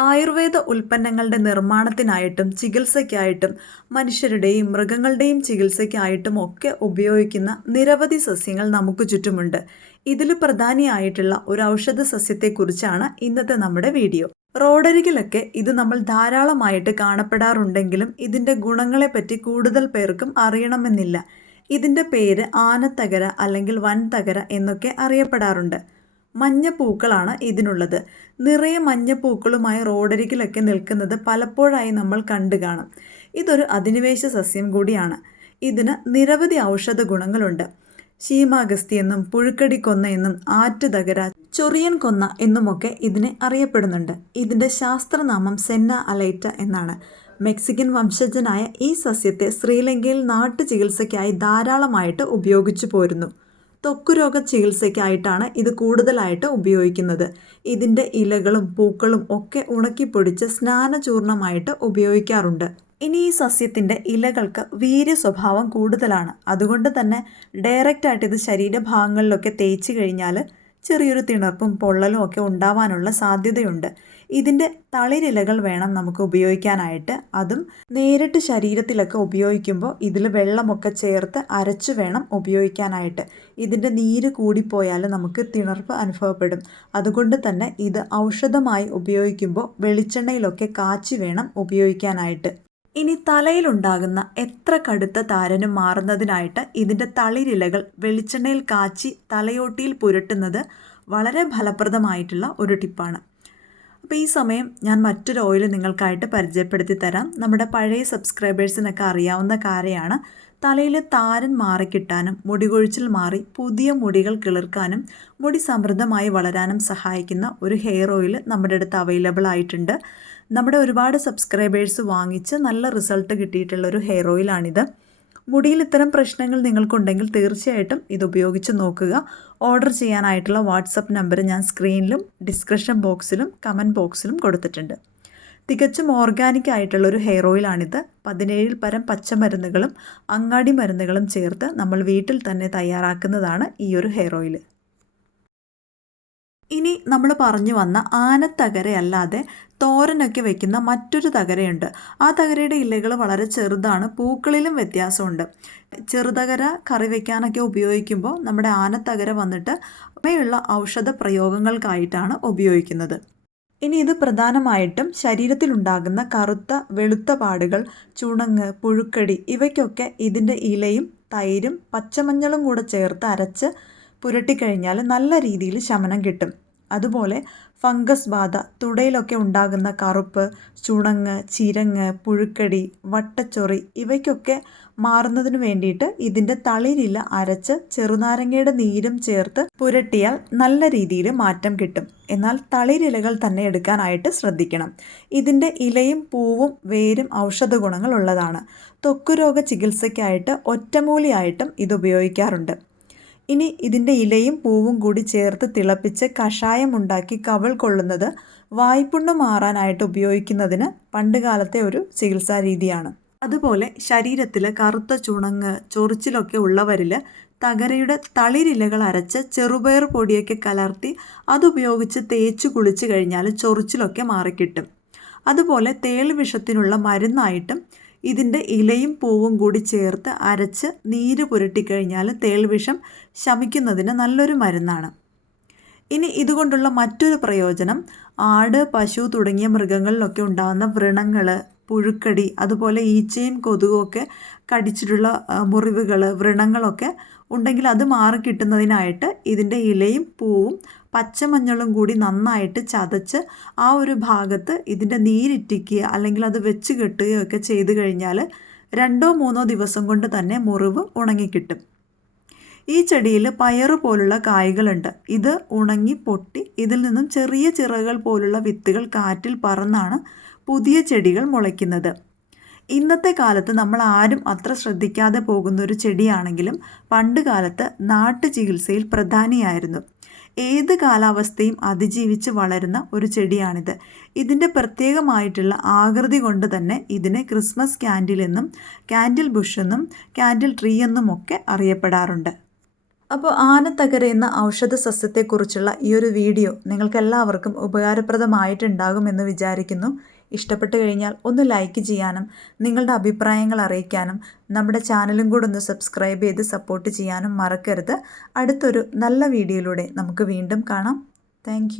ആയുർവേദ ഉൽപ്പന്നങ്ങളുടെ നിർമ്മാണത്തിനായിട്ടും ചികിത്സയ്ക്കായിട്ടും മനുഷ്യരുടെയും മൃഗങ്ങളുടെയും ചികിത്സയ്ക്കായിട്ടും ഒക്കെ ഉപയോഗിക്കുന്ന നിരവധി സസ്യങ്ങൾ നമുക്ക് ചുറ്റുമുണ്ട്. ഇതിൽ പ്രധാനിയായിട്ടുള്ള ഒരു ഔഷധ സസ്യത്തെക്കുറിച്ചാണ് ഇന്നത്തെ നമ്മുടെ വീഡിയോ. റോഡരികിലൊക്കെ ഇത് നമ്മൾ ധാരാളമായിട്ട് കാണപ്പെടാറുണ്ടെങ്കിലും ഇതിന്റെ ഗുണങ്ങളെപ്പറ്റി കൂടുതൽ പേർക്കും അറിയണമെന്നില്ല. ഇതിന്റെ പേര് ആനത്തകര അല്ലെങ്കിൽ വൻതകര എന്നൊക്കെ അറിയപ്പെടാറുണ്ട്. മഞ്ഞപ്പൂക്കളാണ് ഇതിനുള്ളത്. നിറയെ മഞ്ഞപ്പൂക്കളുമായി റോഡരികിലൊക്കെ നിൽക്കുന്നത് പലപ്പോഴായി നമ്മൾ കണ്ടു കാണും. ഇതൊരു അധിനിവേശ സസ്യം കൂടിയാണ്. ഇതിന് നിരവധി ഔഷധ ഗുണങ്ങളുണ്ട്. ശീമാഗസ്തി എന്നും പുഴുക്കടി കൊന്ന എന്നും ആറ്റുതകര ചൊറിയൻ കൊന്ന എന്നുമൊക്കെ ഇതിനെ അറിയപ്പെടുന്നുണ്ട്. ഇതിന്റെ ശാസ്ത്രനാമം സെന്ന അലൈറ്റ എന്നാണ്. മെക്സിക്കൻ വംശജനായ ഈ സസ്യത്തെ ശ്രീലങ്കയിൽ നാട്ടു ചികിത്സയ്ക്കായി ധാരാളമായിട്ട് ഉപയോഗിച്ചു പോരുന്നു. ത്വക്കുരോഗ ചികിത്സയ്ക്കായിട്ടാണ് ഇത് കൂടുതലായിട്ട് ഉപയോഗിക്കുന്നത്. ഇതിന്റെ ഇലകളും പൂക്കളും ഒക്കെ ഉണക്കിപ്പൊടിച്ച് സ്നാനചൂർണമായിട്ട് ഉപയോഗിക്കാറുണ്ട്. ഇനി ഈ സസ്യത്തിന്റെ ഇലകൾക്ക് വീര്യ സ്വഭാവം കൂടുതലാണ്. അതുകൊണ്ട് തന്നെ ഡയറക്റ്റായിട്ട് ഇത് ശരീരഭാഗങ്ങളിലൊക്കെ തേച്ച് കഴിഞ്ഞാൽ ചെറിയൊരു തിണർപ്പും പൊള്ളലും ഒക്കെ ഉണ്ടാവാനുള്ള സാധ്യതയുണ്ട്. ഇതിന്റെ തളിരിലകൾ വേണം നമുക്ക് ഉപയോഗിക്കാനായിട്ട്. അതും നേരിട്ട് ശരീരത്തിലൊക്കെ ഉപയോഗിക്കുമ്പോൾ ഇതിൽ വെള്ളമൊക്കെ ചേർത്ത് അരച്ച് വേണം ഉപയോഗിക്കാനായിട്ട്. ഇതിന്റെ നീര് കൂടിപ്പോയാൽ നമുക്ക് തിണർപ്പ് അനുഭവപ്പെടും. അതുകൊണ്ട് തന്നെ ഇത് ഔഷധമായി ഉപയോഗിക്കുമ്പോൾ വെളിച്ചെണ്ണയിലൊക്കെ കാച്ചി വേണം ഉപയോഗിക്കാനായിട്ട്. ഇനി തലയിലുണ്ടാകുന്ന എത്ര കടുത്ത താരനും മാറുന്നതിനായിട്ട് ഇതിന്റെ തളിരിലകൾ വെളിച്ചെണ്ണയിൽ കാച്ചി തലയോട്ടിയിൽ പുരട്ടുന്നത് വളരെ ഫലപ്രദമായിട്ടുള്ള ഒരു ടിപ്പാണ്. അപ്പോൾ ഈ സമയം ഞാൻ മറ്റൊരു ഓയിൽ നിങ്ങൾക്കായിട്ട് പരിചയപ്പെടുത്തി തരാം. നമ്മുടെ പഴയ സബ്സ്ക്രൈബേഴ്സിനൊക്കെ അറിയാവുന്ന കാര്യമാണ് തലയിലെ താരൻ മാറിക്കിട്ടാനും മുടി കൊഴിച്ചിൽ മാറി പുതിയ മുടികൾ കിളിർക്കാനും മുടി സമൃദ്ധമായി വളരാനും സഹായിക്കുന്ന ഒരു ഹെയർ ഓയിൽ നമ്മുടെ അടുത്ത് അവൈലബിൾ ആയിട്ടുണ്ട്. നമ്മുടെ ഒരുപാട് സബ്സ്ക്രൈബേഴ്സ് വാങ്ങിച്ച് നല്ല റിസൾട്ട് കിട്ടിയിട്ടുള്ള ഒരു ഹെയർ ഓയിലാണിത് മുടിയിൽ ഇത്തരം പ്രശ്നങ്ങൾ നിങ്ങൾക്കുണ്ടെങ്കിൽ തീർച്ചയായിട്ടും ഇത് ഉപയോഗിച്ച് നോക്കുക. ഓർഡർ ചെയ്യാനായിട്ടുള്ള വാട്സപ്പ് നമ്പർ ഞാൻ സ്ക്രീനിലും ഡിസ്ക്രിപ്ഷൻ ബോക്സിലും കമന്റ് ബോക്സിലും കൊടുത്തിട്ടുണ്ട്. തികച്ചും ഓർഗാനിക് ആയിട്ടുള്ള ഒരു ഹെയർ ഓയിലാണിത് പതിനേഴിൽ പരം പച്ചമരുന്നുകളും അങ്ങാടി മരുന്നുകളും ചേർത്ത് നമ്മൾ വീട്ടിൽ തന്നെ തയ്യാറാക്കുന്നതാണ് ഈ ഒരു ഹെയർ ഓയിൽ. ഇനി നമ്മൾ പറഞ്ഞു വന്ന ആനത്തകരയല്ലാതെ തോരനൊക്കെ വെക്കുന്ന മറ്റൊരു തകരയുണ്ട്. ആ തകരയുടെ ഇലകൾ വളരെ ചെറുതാണ് പൂക്കളിലും വ്യത്യാസമുണ്ട്. ചെറുതകര കറി വയ്ക്കാനൊക്കെ ഉപയോഗിക്കുമ്പോൾ നമ്മുടെ ആനത്തകര വന്നിട്ട് അവയുള്ള ഔഷധ പ്രയോഗങ്ങൾക്കായിട്ടാണ് ഉപയോഗിക്കുന്നത്. ഇനി ഇത് പ്രധാനമായിട്ടും ശരീരത്തിലുണ്ടാകുന്ന കറുത്ത വെളുത്ത പാടുകൾ ചുണങ്ങ് പുഴുക്കടി ഇവയ്ക്കൊക്കെ ഇതിന്റെ ഇലയും തൈരും പച്ചമഞ്ഞളും കൂടെ ചേർത്ത് അരച്ച് പുരട്ടിക്കഴിഞ്ഞാൽ നല്ല രീതിയിൽ ശമനം കിട്ടും. അതുപോലെ ഫംഗസ് ബാധ തുടയിലൊക്കെ ഉണ്ടാകുന്ന കറുപ്പ് ചുണങ്ങ് ചിരങ്ങ് പുഴുക്കടി വട്ടച്ചൊറി ഇവയ്ക്കൊക്കെ മാറുന്നതിന് വേണ്ടിയിട്ട് ഇതിന്റെ തളിരില അരച്ച് ചെറുനാരങ്ങയുടെ നീരും ചേർത്ത് പുരട്ടിയാൽ നല്ല രീതിയിൽ മാറ്റം കിട്ടും. എന്നാൽ തളിരിലകൾ തന്നെ എടുക്കാനായിട്ട് ശ്രദ്ധിക്കണം. ഇതിന്റെ ഇലയും പൂവും വേരും ഔഷധ ഗുണങ്ങൾ ഉള്ളതാണ് ത്വക്കുരോഗ ചികിത്സയ്ക്കായിട്ട് ഒറ്റമൂലിയായിട്ടും ഇത് ഉപയോഗിക്കാറുണ്ട്. ഇനി ഇതിന്റെ ഇലയും പൂവും കൂടി ചേർത്ത് തിളപ്പിച്ച് കഷായം ഉണ്ടാക്കി കവൾ കൊള്ളുന്നത് വായ്പുണ്ണ് മാറാനായിട്ട് ഉപയോഗിക്കുന്നതിന് പണ്ടുകാലത്തെ ഒരു ചികിത്സാ രീതിയാണ്. അതുപോലെ ശരീരത്തിൽ കറുത്ത ചുണങ്ങ് ചൊറിച്ചിലൊക്കെ ഉള്ളവരിൽ തകരയുടെ തളിരിലകൾ അരച്ച് ചെറുപയർ പൊടിയൊക്കെ കലർത്തി അതുപയോഗിച്ച് തേച്ച് കുളിച്ച് കഴിഞ്ഞാൽ ചൊറിച്ചിലൊക്കെ മാറിക്കിട്ടും. അതുപോലെ തേൾ വിഷത്തിനുള്ള മരുന്നായിട്ടും ഇതിന്റെ ഇലയും പൂവും കൂടി ചേർത്ത് അരച്ച് നീര് പുരട്ടിക്കഴിഞ്ഞാൽ തേൾവിഷം ശമിക്കുന്നതിന് നല്ലൊരു മരുന്നാണ്. ഇനി ഇതുകൊണ്ടുള്ള മറ്റൊരു പ്രയോജനം ആട് പശു തുടങ്ങിയ മൃഗങ്ങളിലൊക്കെ ഉണ്ടാകുന്ന വ്രണങ്ങൾ പുഴുക്കടി അതുപോലെ ഈച്ചയും കൊതുകുമൊക്കെ കടിച്ചിട്ടുള്ള മുറിവുകൾ വ്രണങ്ങളൊക്കെ ഉണ്ടെങ്കിൽ അത് മാറിക്കിട്ടുന്നതിനായിട്ട് ഇതിന്റെ ഇലയും പൂവും പച്ചമഞ്ഞളും കൂടി നന്നായിട്ട് ചതച്ച് ആ ഒരു ഭാഗത്ത് ഇതിന്റെ നീരിറ്റിക്കുക അല്ലെങ്കിൽ അത് വെച്ച് കെട്ടുകയോ ഒക്കെ ചെയ്ത് കഴിഞ്ഞാൽ രണ്ടോ മൂന്നോ ദിവസം കൊണ്ട് തന്നെ മുറിവ് ഉണങ്ങിക്കിട്ടും. ഈ ചെടിയിൽ പയറ് പോലുള്ള കായ്കളുണ്ട്. ഇത് ഉണങ്ങി പൊട്ടി ഇതിൽ നിന്നും ചെറിയ ചിറകൾ പോലുള്ള വിത്തുകൾ കാറ്റിൽ പറന്നാണ് പുതിയ ചെടികൾ മുളയ്ക്കുന്നത്. ഇന്നത്തെ കാലത്ത് നമ്മൾ ആരും അത്ര ശ്രദ്ധിക്കാതെ പോകുന്ന ഒരു ചെടിയാണെങ്കിലും പണ്ട് കാലത്ത് നാട്ടു ചികിത്സയിൽ പ്രധാനിയായിരുന്നു. ഏത് കാലാവസ്ഥയും അതിജീവിച്ച് വളരുന്ന ഒരു ചെടിയാണിത്. ഇതിന്റെ പ്രത്യേകമായിട്ടുള്ള ആകൃതി കൊണ്ട് തന്നെ ഇതിനെ ക്രിസ്മസ് ക്യാൻഡിൽ എന്നും ക്യാൻഡിൽ ബുഷ് എന്നും ക്യാൻഡിൽ ട്രീ എന്നും ഒക്കെ അറിയപ്പെടാറുണ്ട്. അപ്പോൾ ആനത്തകര എന്ന ഔഷധ സസ്യത്തെക്കുറിച്ചുള്ള ഈ ഒരു വീഡിയോ നിങ്ങൾക്ക് എല്ലാവർക്കും ഉപകാരപ്രദമായിട്ടുണ്ടാകുമെന്ന് വിചാരിക്കുന്നു. ഇഷ്ടപ്പെട്ട് കഴിഞ്ഞാൽ ഒന്ന് ലൈക്ക് ചെയ്യാനും നിങ്ങളുടെ അഭിപ്രായങ്ങൾ അറിയിക്കാനും നമ്മുടെ ചാനലും കൂടെ ഒന്ന് സബ്സ്ക്രൈബ് ചെയ്ത് സപ്പോർട്ട് ചെയ്യാനും മറക്കരുത്. അടുത്തൊരു നല്ല വീഡിയോയിലൂടെ നമുക്ക് വീണ്ടും കാണാം. താങ്ക്